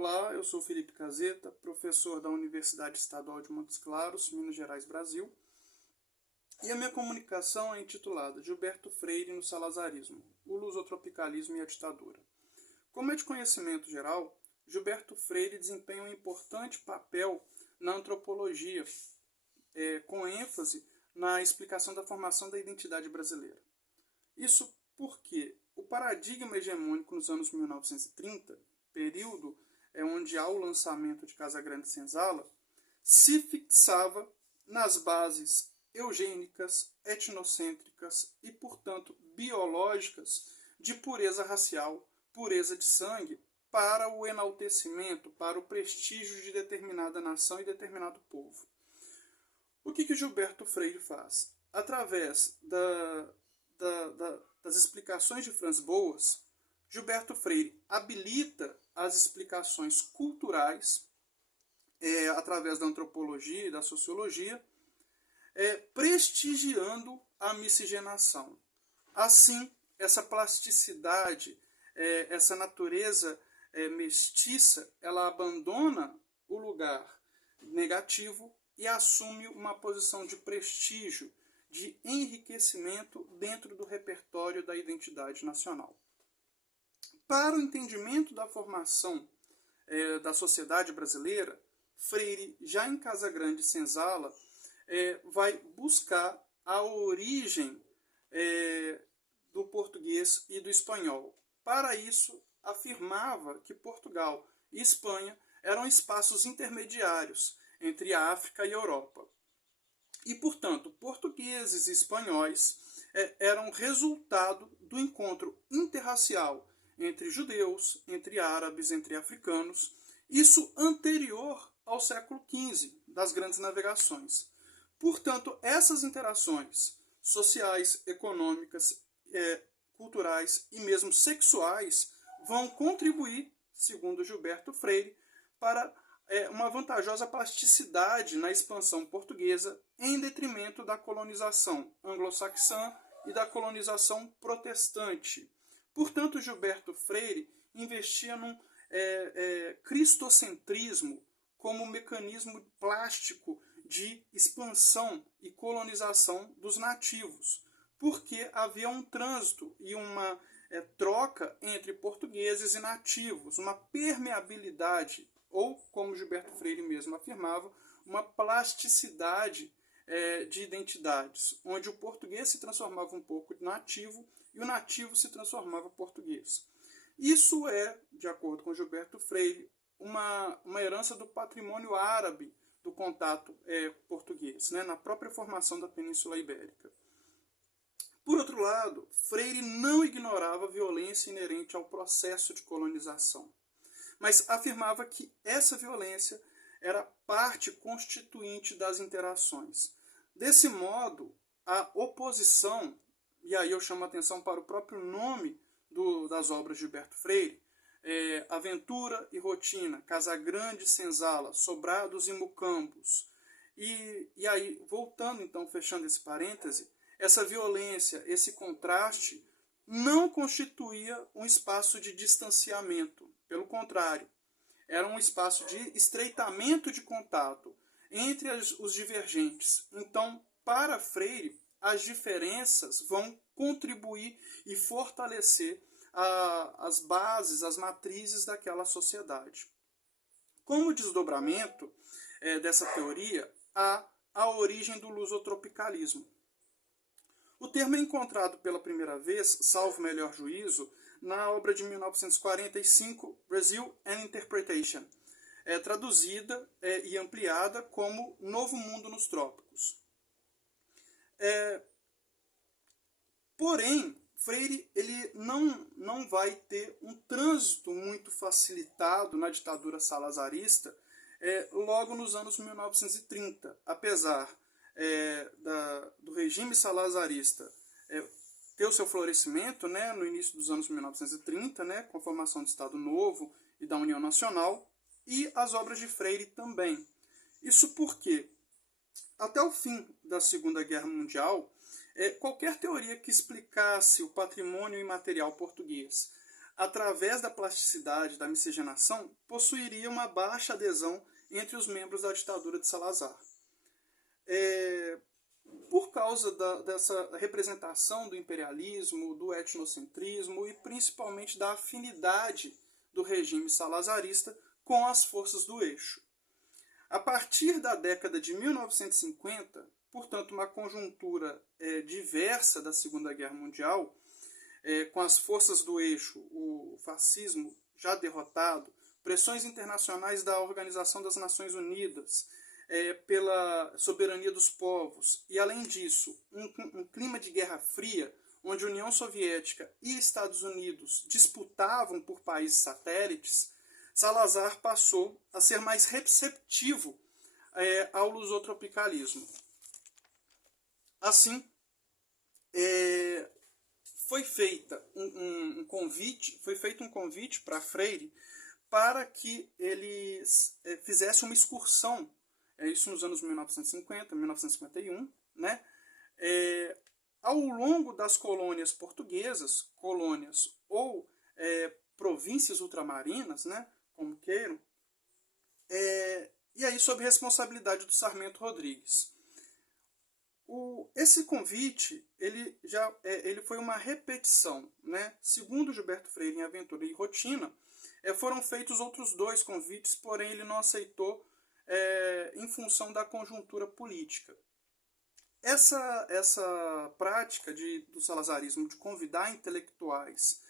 Olá, eu sou Felipe Caseta, professor da Universidade Estadual de Montes Claros, Minas Gerais, Brasil. E a minha comunicação é intitulada Gilberto Freire no Salazarismo, o Lusotropicalismo e a Ditadura. Como é de conhecimento geral, Gilberto Freire desempenha um importante papel na antropologia, com ênfase na explicação da formação da identidade brasileira. Isso porque o paradigma hegemônico nos anos 1930, período onde há o lançamento de Casagrande Senzala, se fixava nas bases eugênicas, etnocêntricas e, portanto, biológicas de pureza racial, pureza de sangue, para o enaltecimento, para o prestígio de determinada nação e determinado povo. O que Gilberto Freire faz? Através das explicações de Franz Boas, Gilberto Freire habilita as explicações culturais, através da antropologia e da sociologia, prestigiando a miscigenação. Assim, essa plasticidade, essa natureza mestiça, ela abandona o lugar negativo e assume uma posição de prestígio, de enriquecimento dentro do repertório da identidade nacional. Para o entendimento da formação da sociedade brasileira, Freire, já em Casagrande Senzala, vai buscar a origem do português e do espanhol. Para isso, afirmava que Portugal e Espanha eram espaços intermediários entre a África e a Europa. E, portanto, portugueses e espanhóis eram resultado do encontro interracial entre judeus, entre árabes, entre africanos, isso anterior ao século XV, das grandes navegações. Portanto, essas interações sociais, econômicas, culturais e mesmo sexuais vão contribuir, segundo Gilberto Freire, para uma vantajosa plasticidade na expansão portuguesa em detrimento da colonização anglo-saxã e da colonização protestante. Portanto, Gilberto Freire investia num cristocentrismo como mecanismo plástico de expansão e colonização dos nativos, porque havia um trânsito e uma troca entre portugueses e nativos, uma permeabilidade, ou, como Gilberto Freire mesmo afirmava, uma plasticidade de identidades, onde o português se transformava um pouco de nativo e o nativo se transformava português. Isso é, de acordo com Gilberto Freire, uma herança do patrimônio árabe do contato português, na própria formação da Península Ibérica. Por outro lado, Freire não ignorava a violência inerente ao processo de colonização, mas afirmava que essa violência era parte constituinte das interações. Desse modo, a oposição, e aí eu chamo a atenção para o próprio nome das obras de Gilberto Freire, Aventura e Rotina, Casagrande Senzala, Sobrados e Mucambos. E aí, voltando então, fechando esse parêntese, essa violência, esse contraste, não constituía um espaço de distanciamento. Pelo contrário, era um espaço de estreitamento de contato entre os divergentes. Então, para Freire, as diferenças vão contribuir e fortalecer as bases, as matrizes daquela sociedade. Como desdobramento dessa teoria, há a origem do lusotropicalismo. O termo é encontrado pela primeira vez, salvo melhor juízo, na obra de 1945, Brazil and Interpretation, traduzida e ampliada como Novo Mundo nos Trópicos. Porém, Freire ele não vai ter um trânsito muito facilitado na ditadura salazarista logo nos anos 1930, apesar do regime salazarista ter o seu florescimento no início dos anos 1930, com a formação do Estado Novo e da União Nacional, e as obras de Freire também. Isso porque, até o fim da Segunda Guerra Mundial, qualquer teoria que explicasse o patrimônio imaterial português através da plasticidade, da miscigenação, possuiria uma baixa adesão entre os membros da ditadura de Salazar. Por causa dessa representação do imperialismo, do etnocentrismo e principalmente da afinidade do regime salazarista com as forças do eixo. A partir da década de 1950, portanto, uma conjuntura diversa da Segunda Guerra Mundial, com as forças do eixo, o fascismo já derrotado, pressões internacionais da Organização das Nações Unidas, pela soberania dos povos, e além disso, um clima de Guerra Fria, onde União Soviética e Estados Unidos disputavam por países satélites, Salazar passou a ser mais receptivo ao lusotropicalismo. Assim, foi feito um convite para Freire para que ele fizesse uma excursão, isso nos anos 1950, 1951, né? Ao longo das colônias portuguesas, colônias ou províncias ultramarinas, né, como queiram, e aí sob responsabilidade do Sarmento Rodrigues. Esse convite ele foi uma repetição, né? Segundo Gilberto Freire em Aventura e Rotina, foram feitos outros 2 convites, porém ele não aceitou em função da conjuntura política. Essa prática do salazarismo de convidar intelectuais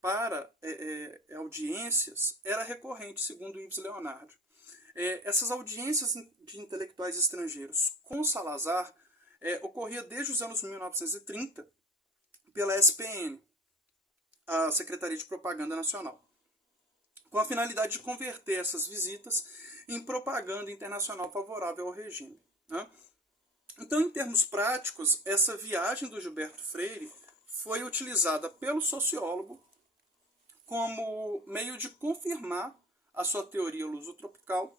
para audiências era recorrente, segundo Yves Leonardo. Essas audiências de intelectuais estrangeiros com Salazar ocorria desde os anos 1930 pela SPN, a Secretaria de Propaganda Nacional, com a finalidade de converter essas visitas em propaganda internacional favorável ao regime, né? Então, em termos práticos, essa viagem do Gilberto Freire foi utilizada pelo sociólogo como meio de confirmar a sua teoria lusotropical,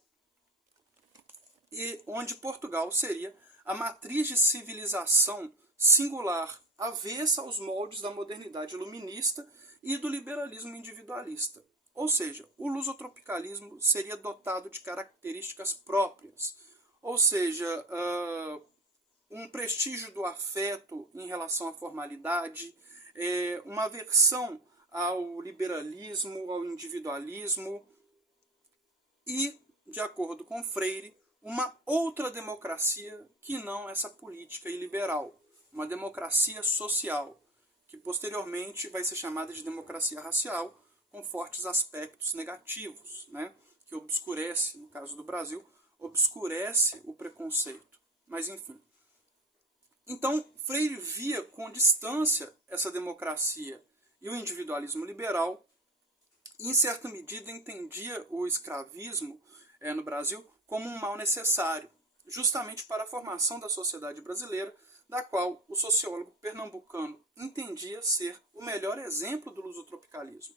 e onde Portugal seria a matriz de civilização singular, avessa aos moldes da modernidade iluminista e do liberalismo individualista. Ou seja, o lusotropicalismo seria dotado de características próprias, ou seja, um prestígio do afeto em relação à formalidade, uma aversão ao liberalismo, ao individualismo e, de acordo com Freire, uma outra democracia que não essa política iliberal, uma democracia social, que posteriormente vai ser chamada de democracia racial, com fortes aspectos negativos, né? Que obscurece, no caso do Brasil, obscurece o preconceito. Mas, enfim. Então, Freire via com distância essa democracia e o individualismo liberal, e, em certa medida, entendia o escravismo no Brasil como um mal necessário, justamente para a formação da sociedade brasileira, da qual o sociólogo pernambucano entendia ser o melhor exemplo do lusotropicalismo.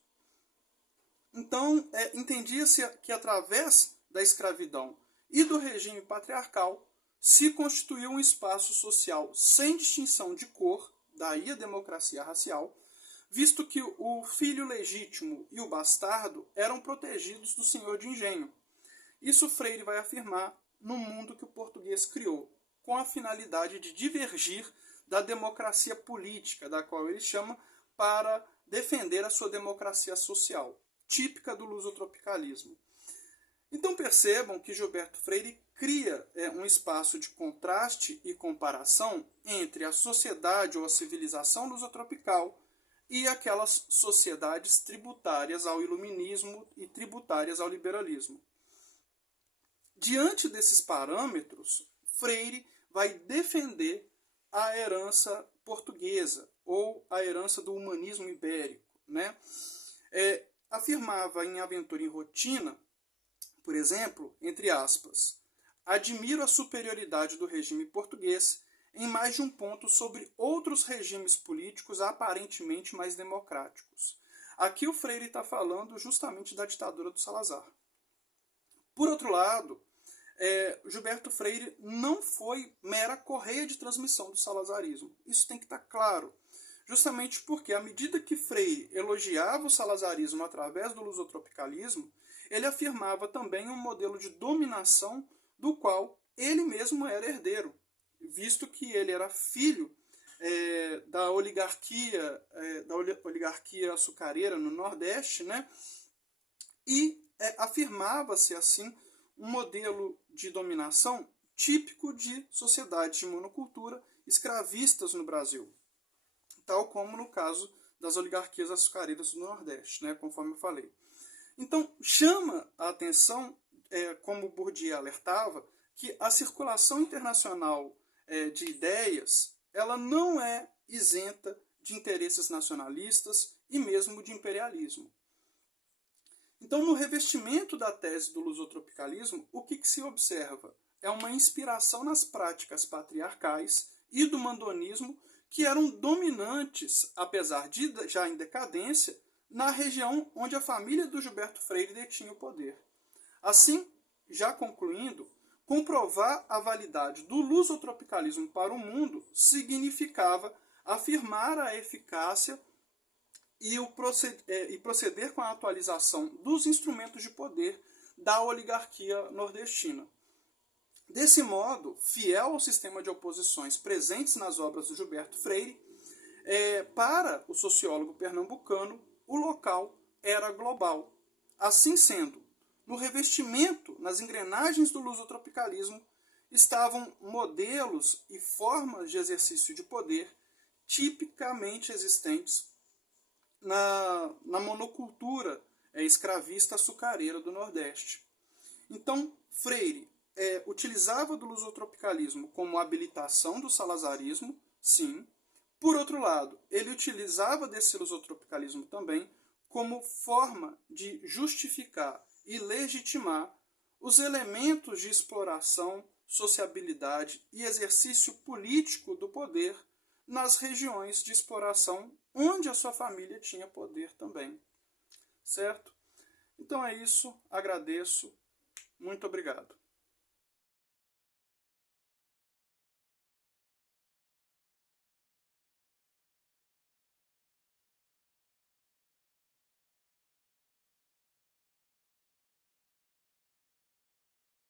Então, entendia-se que através da escravidão e do regime patriarcal se constituiu um espaço social sem distinção de cor, daí a democracia racial, visto que o filho legítimo e o bastardo eram protegidos do senhor de engenho. Isso Freire vai afirmar no mundo que o português criou, com a finalidade de divergir da democracia política, da qual ele chama, para defender a sua democracia social, típica do lusotropicalismo. Então percebam que Gilberto Freire cria um espaço de contraste e comparação entre a sociedade ou a civilização lusotropical e aquelas sociedades tributárias ao iluminismo e tributárias ao liberalismo. Diante desses parâmetros, Freire vai defender a herança portuguesa, ou a herança do humanismo ibérico, né? Afirmava em Aventura e Rotina, por exemplo, entre aspas, admiro a superioridade do regime português em mais de um ponto sobre outros regimes políticos aparentemente mais democráticos. Aqui o Freire está falando justamente da ditadura do Salazar. Por outro lado, Gilberto Freire não foi mera correia de transmissão do salazarismo. Isso tem que estar claro. justamente porque, à medida que Freire elogiava o salazarismo através do lusotropicalismo, ele afirmava também um modelo de dominação do qual ele mesmo era herdeiro, visto que ele era filho da oligarquia açucareira no Nordeste, né? E afirmava-se assim um modelo de dominação típico de sociedades de monocultura escravistas no Brasil, tal como no caso das oligarquias açucareiras do Nordeste, né, conforme eu falei. Então, chama a atenção, como Bourdieu alertava, que a circulação internacional de ideias ela não é isenta de interesses nacionalistas e mesmo de imperialismo. Então, no revestimento da tese do lusotropicalismo, o que se observa? É uma inspiração nas práticas patriarcais e do mandonismo que eram dominantes, apesar de já em decadência, na região onde a família do Gilberto Freire detinha o poder. Assim, já concluindo, comprovar a validade do lusotropicalismo para o mundo significava afirmar a eficácia e proceder com a atualização dos instrumentos de poder da oligarquia nordestina. Desse modo, fiel ao sistema de oposições presentes nas obras do Gilberto Freire, para o sociólogo pernambucano, o local era global. Assim sendo, no revestimento, nas engrenagens do lusotropicalismo, estavam modelos e formas de exercício de poder tipicamente existentes na monocultura escravista açucareira do Nordeste. Então, Freire utilizava do lusotropicalismo como habilitação do salazarismo, sim. Por outro lado, ele utilizava desse lusotropicalismo também como forma de justificar e legitimar os elementos de exploração, sociabilidade e exercício político do poder nas regiões de exploração onde a sua família tinha poder também. Certo? Então é isso, agradeço, muito obrigado.